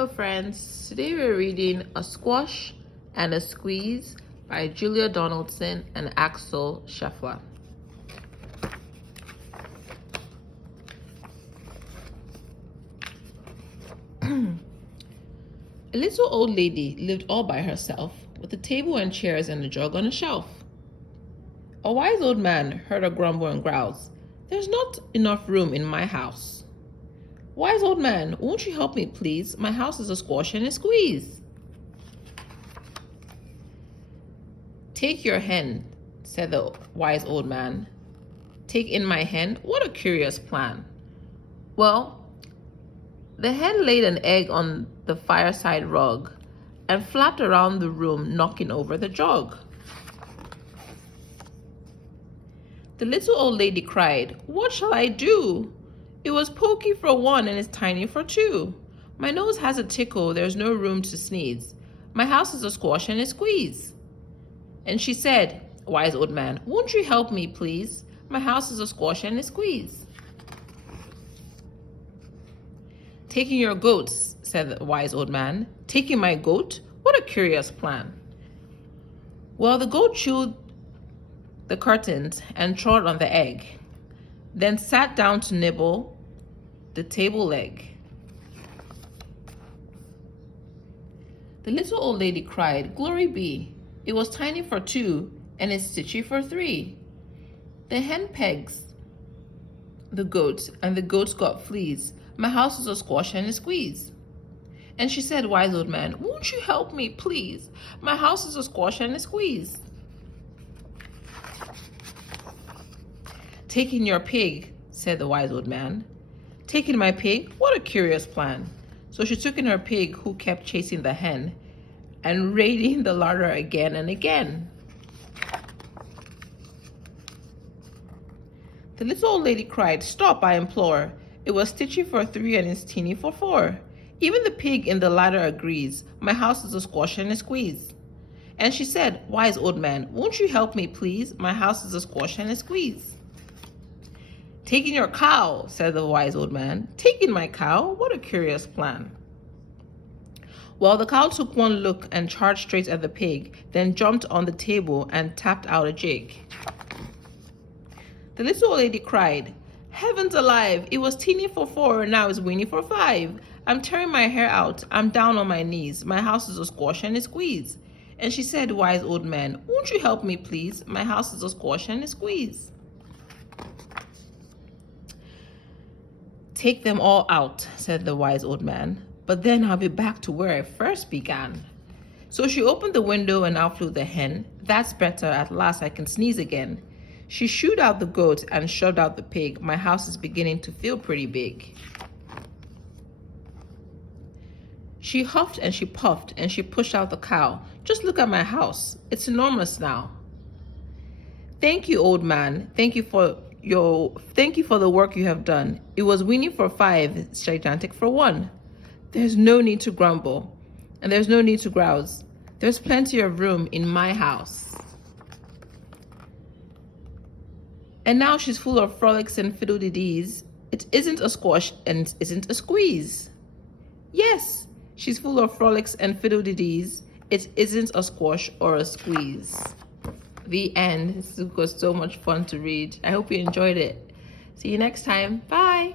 Hello friends, today we're reading A Squash and a Squeeze by Julia Donaldson and Axel Scheffler. A little old lady lived all by herself with a table and chairs and a jug on a shelf. A wise old man heard her grumble and growls, "There's not enough room in my house." "Wise old man, won't you help me, please? My house is a squash and a squeeze." "Take your hen," said the wise old man. "Take in my hen? What a curious plan." Well, the hen laid an egg on the fireside rug and flapped around the room, knocking over the jug. The little old lady cried, "What shall I do? It was pokey for one and it's tiny for two. My nose has a tickle, there's no room to sneeze. My house is a squash and a squeeze." And she said, "Wise old man, won't you help me, please? My house is a squash and a squeeze." "Taking your goats," said the wise old man. "Taking my goat? What a curious plan." Well, the goat chewed the curtains and trod on the egg, then sat down to nibble the table leg. The little old lady cried, "Glory be! It was tiny for two and it's stitchy for three." The hen pegs the goat and the goats got fleas. My house is a squash and a squeeze. And she said, "Wise old man, won't you help me, please? My house is a squash and a squeeze." "Taking your pig," said the wise old man. "Taking my pig? What a curious plan." So she took in her pig, who kept chasing the hen and raiding the larder again and again. The little old lady cried, "Stop, I implore. It was stitchy for three and it's teeny for four. Even the pig in the larder agrees. My house is a squash and a squeeze." And she said, "Wise old man, won't you help me, please? My house is a squash and a squeeze." "Taking your cow," said the wise old man. "Taking my cow? What a curious plan." Well, the cow took one look and charged straight at the pig, then jumped on the table and tapped out a jig. The little old lady cried, "Heavens alive! It was teeny for four and now it's weeny for five. I'm tearing my hair out. I'm down on my knees. My house is a squash and a squeeze." And she said, "Wise old man, won't you help me, please? My house is a squash and a squeeze." "Take them all out," said the wise old man, "but then I'll be back to where I first began." So she opened the window and out flew the hen. "That's better, at last I can sneeze again." She shooed out the goat and shoved out the pig. My house is beginning to feel pretty big. She huffed and she puffed and she pushed out the cow. "Just look at my house. It's enormous now." "Thank you, old man. Thank you for the work you have done. It was weeny for five, it's gigantic for one. There's no need to grumble, and there's no need to grouse. There's plenty of room in my house." And now she's full of frolics and fiddle-de-dees. It isn't a squash and it isn't a squeeze. Yes, she's full of frolics and fiddle-de-dees. It isn't a squash or a squeeze. The end. This was so much fun to read. I hope you enjoyed it. See you next time. Bye.